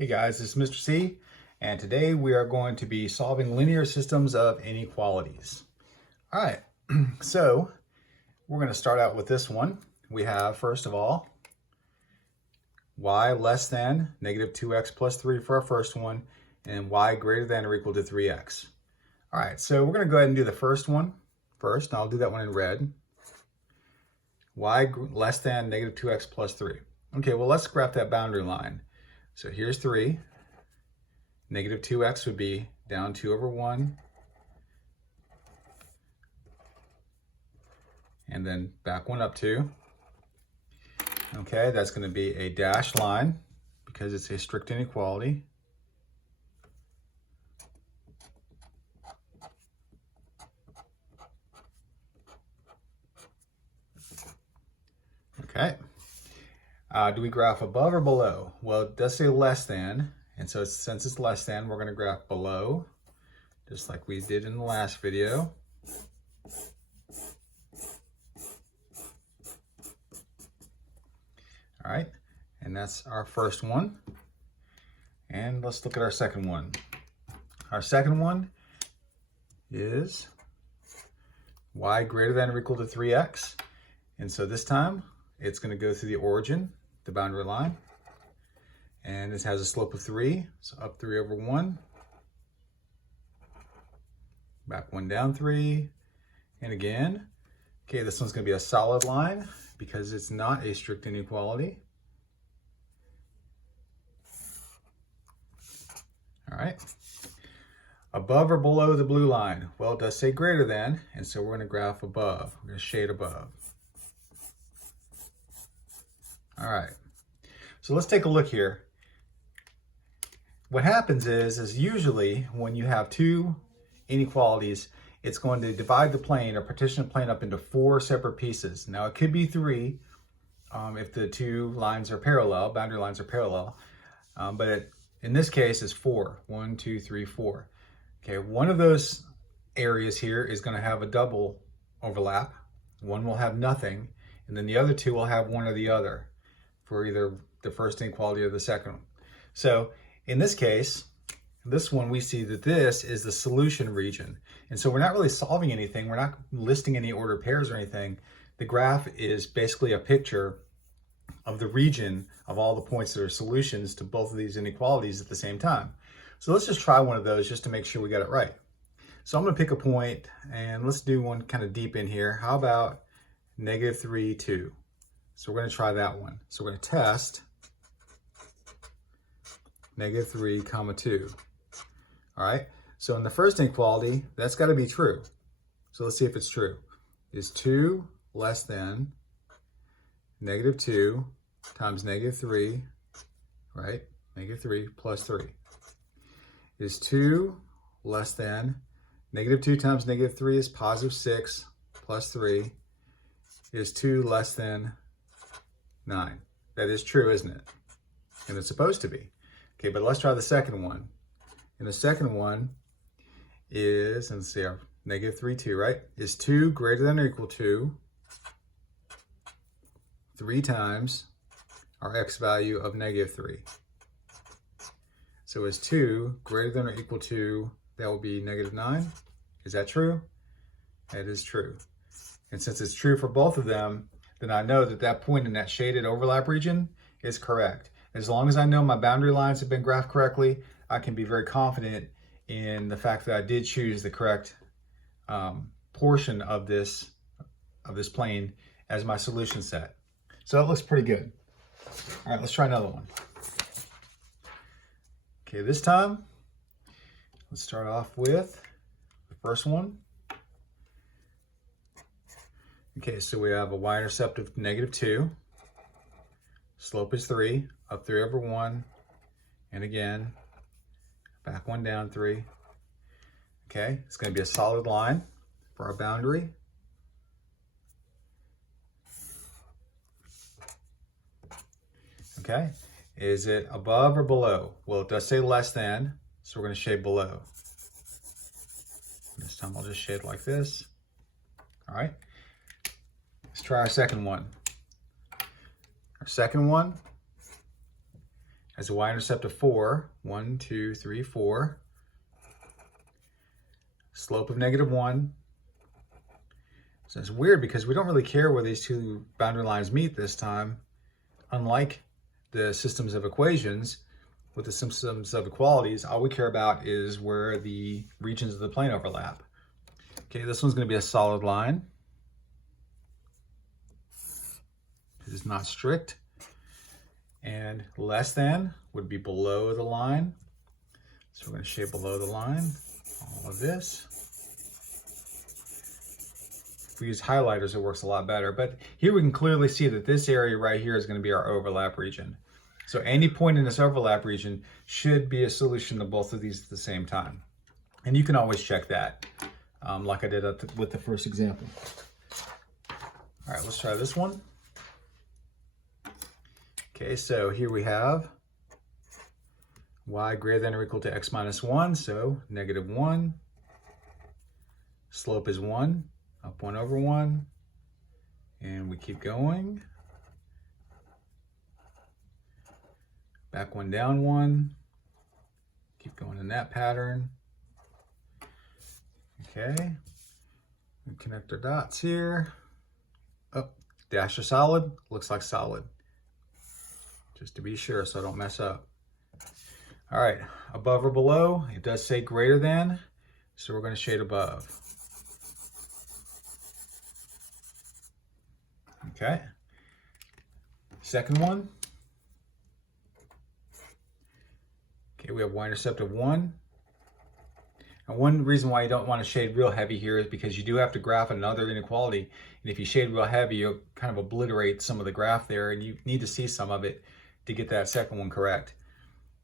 Hey guys, this is Mr. C, and today we are going to be solving linear systems of inequalities. All right, so we're going to start out with this one. We have, first of all, y less than negative 2x plus 3 for our first one, and y greater than or equal to 3x. All right, so we're going to go ahead and do the first one first, and I'll do that one in red. Y less than negative 2x plus 3. Okay, well, let's graph that boundary line. So here's 3. Negative 2x would be down 2 over 1. And then back 1 up 2. Okay, that's going to be a dashed line because it's a strict inequality. Okay. Do we graph above or below? Well, it does say less than, and so since it's less than, we're going to graph below, just like we did in the last video. All right, and that's our first one. And let's look at our second one. Our second one is y greater than or equal to 3x. And so this time, it's going to go through the origin, the boundary line, and this has a slope of 3, so up 3 over 1, back 1 down 3, and again. Okay, this one's going to be a solid line because it's not a strict inequality. All right. Above or below the blue line? Well, it does say greater than, and so we're going to graph above. We're going to shade above. All right, so let's take a look here. What happens is usually when you have two inequalities, it's going to divide the plane or partition the plane up into 4 separate pieces. Now it could be 3 if the two lines are parallel, boundary lines are parallel, but in this case it's 4. 1, 2, 3, 4. Okay, one of those areas here is going to have a double overlap. One will have nothing, and then the other two will have one or the other, for either the first inequality or the second one. So in this case, this one, we see that this is the solution region. And so we're not really solving anything. We're not listing any ordered pairs or anything. The graph is basically a picture of the region of all the points that are solutions to both of these inequalities at the same time. So let's just try one of those just to make sure we got it right. So I'm going to pick a point, and let's do one kind of deep in here. How about negative 3, 2? So we're going to try that one. So we're going to test negative 3, 2. All right. So in the first inequality, that's got to be true. So let's see if it's true. Is 2 less than negative 2 times negative 3, right? Negative 3 plus 3. Is 2 less than negative 2 times negative 3 is positive 6 plus 3. Is 2 less than 9. That is true, isn't it? And it's supposed to be. Okay, but let's try the second one. And the second one is, let's see, our negative 3, 2, right? Is 2 greater than or equal to 3 times our x value of negative 3. So is 2 greater than or equal to, that will be negative 9. Is that true? That is true. And since it's true for both of them, then I know that that point in that shaded overlap region is correct. As long as I know my boundary lines have been graphed correctly, I can be very confident in the fact that I did choose the correct portion of this plane as my solution set. So that looks pretty good. All right, let's try another one. Okay, this time, let's start off with the first one. Okay, so we have a y-intercept of negative 2. Slope is 3, up 3 over 1, and again, back 1 down 3. Okay, it's going to be a solid line for our boundary. Okay, is it above or below? Well, it does say less than, so we're going to shade below. This time I'll just shade like this. All right. Let's try our second one. Our second one has a y-intercept of 4. 1, 2, 3, 4. Slope of -1. So it's weird because we don't really care where these two boundary lines meet this time. Unlike the systems of equations, with the systems of equalities, all we care about is where the regions of the plane overlap. Okay, this one's going to be a solid line. It's not strict. And less than would be below the line. So we're going to shade below the line, all of this. If we use highlighters, it works a lot better. But here we can clearly see that this area right here is going to be our overlap region. So any point in this overlap region should be a solution to both of these at the same time. And you can always check that, like I did with the first example. All right, let's try this one. Okay, so here we have y greater than or equal to x minus 1, so -1. Slope is 1, up 1 over 1. And we keep going. Back 1, down 1. Keep going in that pattern. Okay, we connect our dots here. Oh, dash are solid, looks like solid. Just to be sure so I don't mess up. All right, above or below, it does say greater than, so we're going to shade above. Okay, second one. Okay, we have y-intercept of 1. And one reason why you don't want to shade real heavy here is because you do have to graph another inequality. And if you shade real heavy, you'll kind of obliterate some of the graph there, and you need to see some of it to get that second one correct.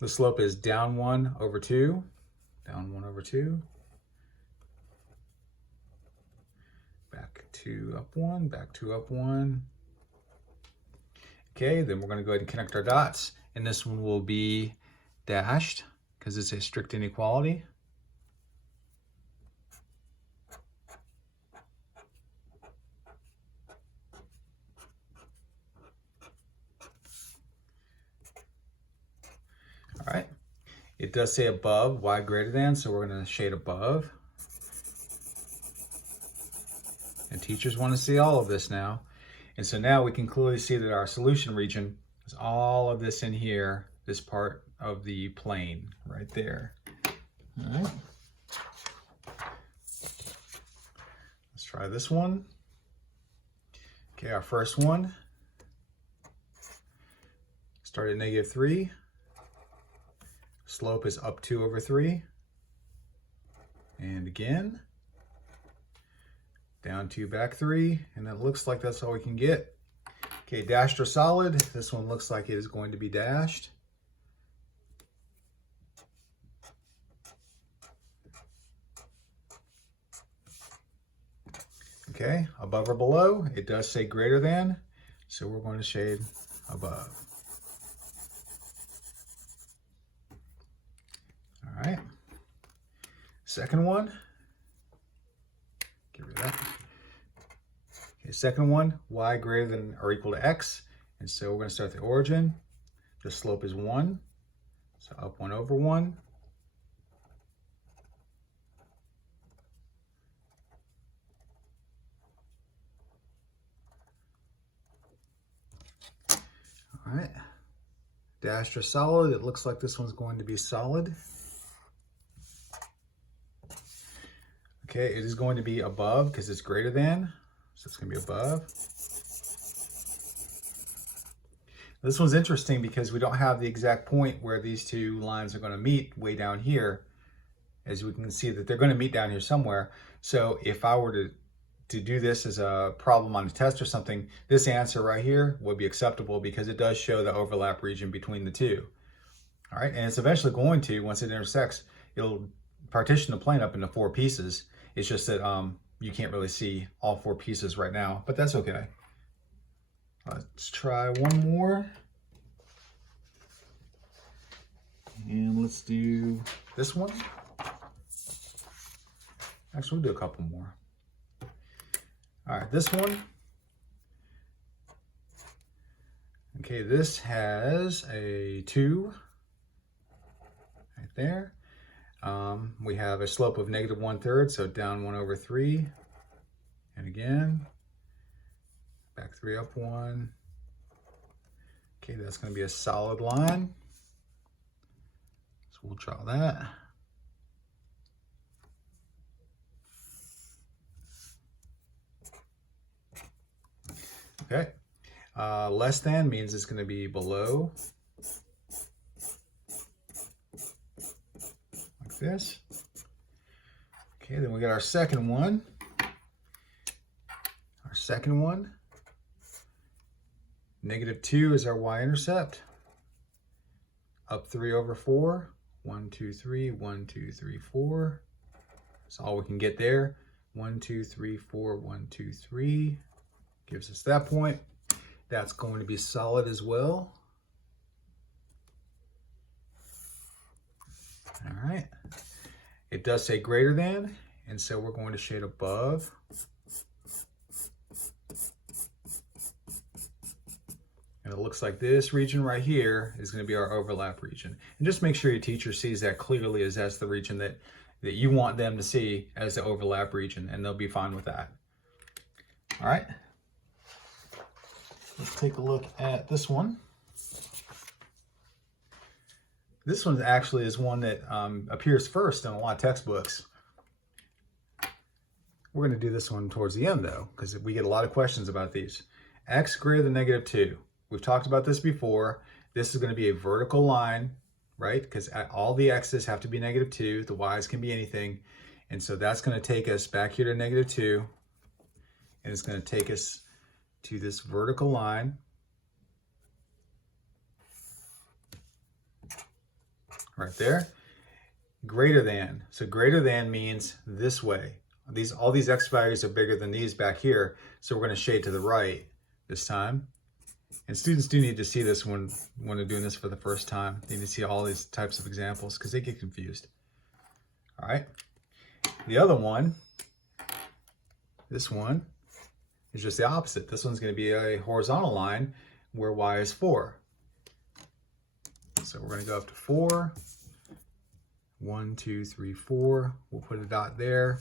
The slope is down 1 over 2, down 1 over 2, back 2 up 1, back 2 up 1. Okay, then we're going to go ahead and connect our dots, and this one will be dashed because it's a strict inequality. All right, it does say above, y greater than, so we're going to shade above. And teachers want to see all of this now. And so now we can clearly see that our solution region is all of this in here, this part of the plane right there. All right. Let's try this one. Okay, our first one. Start at -3. Slope is up 2 over 3. And again, down 2, back 3. And it looks like that's all we can get. Okay, dashed or solid. This one looks like it is going to be dashed. Okay, above or below, it does say greater than, so we're going to shade above. All right, second one, get rid of that. Okay, second one, y greater than or equal to x, and so we're going to start the origin. The slope is 1, so up 1 over 1. All right, dashed or solid, it looks like this one's going to be solid. Okay, it is going to be above because it's greater than, so it's going to be above. This one's interesting because we don't have the exact point where these two lines are going to meet way down here. As we can see that they're going to meet down here somewhere. So if I were to do this as a problem on a test or something, this answer right here would be acceptable because it does show the overlap region between the two. All right, and it's eventually going to, once it intersects, it'll partition the plane up into 4 pieces. It's just that you can't really see all 4 pieces right now, but that's okay. Let's try one more. And let's do this one. Actually, we'll do a couple more. All right, this one. Okay, this has a 2 there. We have a slope of negative 1/3, so down 1/3. And again, back 3 up 1. Okay, that's going to be a solid line. So we'll draw that. Okay, less than means it's going to be below, like this. Okay, then we got our second one. Our second one, -2 is our y-intercept. Up 3/4, 1, 2, 3, 1, 2, 3, 4. That's all we can get there. 1, 2, 3, 4, 1, 2, 3. Gives us that point. That's going to be solid as well. All right. It does say greater than, and so we're going to shade above. And it looks like this region right here is going to be our overlap region. And just make sure your teacher sees that clearly, as that's the region that you want them to see as the overlap region, and they'll be fine with that. All right. Let's take a look at this one. This one actually is one that appears first in a lot of textbooks. We're going to do this one towards the end though, because we get a lot of questions about these. X greater than -2. We've talked about this before. This is going to be a vertical line, right? Because all the x's have to be -2. The y's can be anything. And so that's going to take us back here to -2. And it's going to take us to this vertical line. Right there. Greater than. So greater than means this way. All these x values are bigger than these back here. So we're going to shade to the right this time. And students do need to see this when they're doing this for the first time. They need to see all these types of examples because they get confused. All right. The other one, this one, is just the opposite. This one's going to be a horizontal line where y is 4. So we're going to go up to 4. 1, 2, 3, 4. We'll put a dot there.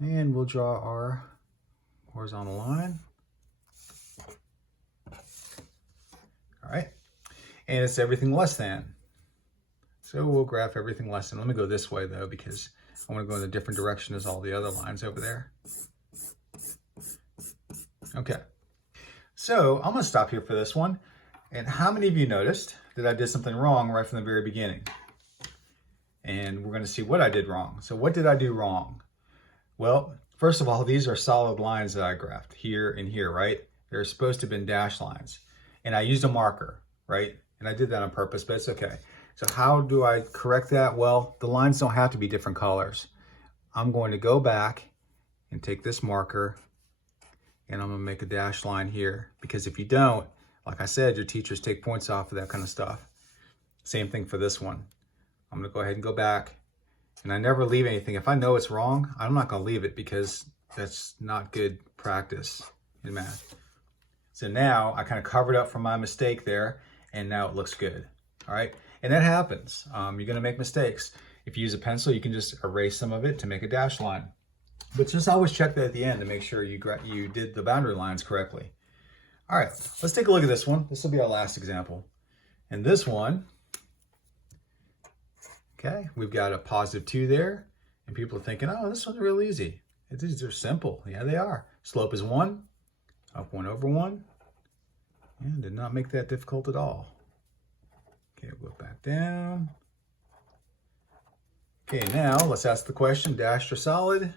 And we'll draw our horizontal line. All right. And it's everything less than. So we'll graph everything less than. Let me go this way though, because I want to go in a different direction as all the other lines over there. Okay, so I'm going to stop here for this one. And how many of you noticed that I did something wrong right from the very beginning? And we're going to see what I did wrong. So what did I do wrong? Well, first of all, these are solid lines that I graphed here and here, right? They're supposed to have been dashed lines. And I used a marker, right? And I did that on purpose, but it's okay. So how do I correct that? Well, the lines don't have to be different colors. I'm going to go back and take this marker and I'm going to make a dashed line here, because if you don't, like I said, your teachers take points off of that kind of stuff. Same thing for this one. I'm going to go ahead and go back, and I never leave anything. If I know it's wrong, I'm not going to leave it, because that's not good practice in math. So now I kind of covered up for my mistake there, and now it looks good. All right, and that happens. You're going to make mistakes. If you use a pencil, you can just erase some of it to make a dashed line. But just always check that at the end to make sure you did the boundary lines correctly. All right, let's take a look at this one. This will be our last example. And this one, okay, we've got a +2 there. And people are thinking, oh, this one's real easy. These are simple. Yeah, they are. Slope is 1, up 1/1. And did not make that difficult at all. Okay, we'll go back down. Okay, now let's ask the question, dashed or solid?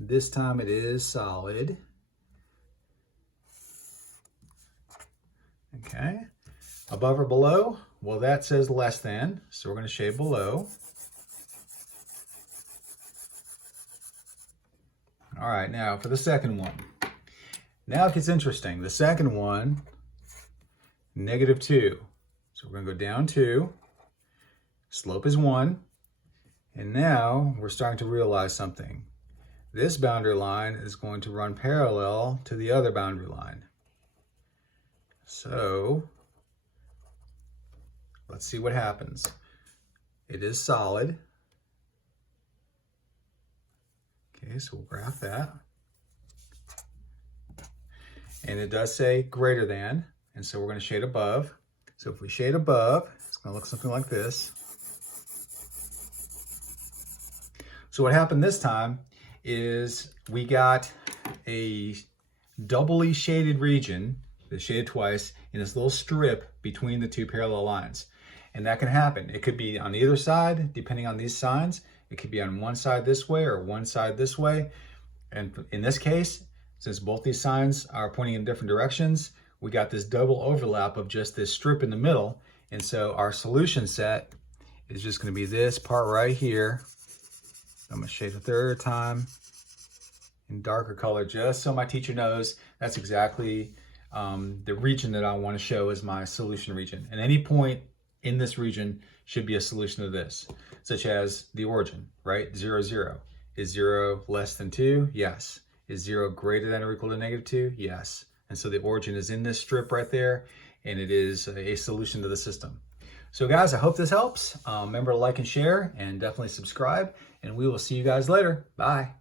This time it is solid. Okay, above or below? Well, that says less than, so we're going to shade below. All right, now for the second one. Now it gets interesting. The second one, -2. So we're going to go down 2. Slope is 1. And now we're starting to realize something. This boundary line is going to run parallel to the other boundary line. So let's see what happens. It is solid. Okay, so we'll graph that. And it does say greater than, and so we're going to shade above. So if we shade above, it's going to look something like this. So what happened this time is we got a doubly shaded region, that's shaded twice, in this little strip between the two parallel lines. And that can happen. It could be on either side, depending on these signs. It could be on one side this way or one side this way. And in this case, since both these signs are pointing in different directions, we got this double overlap of just this strip in the middle. And so our solution set is just going to be this part right here. I'm going to shade a third time in darker color, just so my teacher knows that's exactly the region that I want to show as my solution region. And any point in this region should be a solution to this, such as the origin, right? 0, 0. Is 0 less than 2? Yes. Is 0 greater than or equal to -2? Yes. And so the origin is in this strip right there, and it is a solution to the system. So guys, I hope this helps. Remember to like and share, and definitely subscribe, and we will see you guys later. Bye.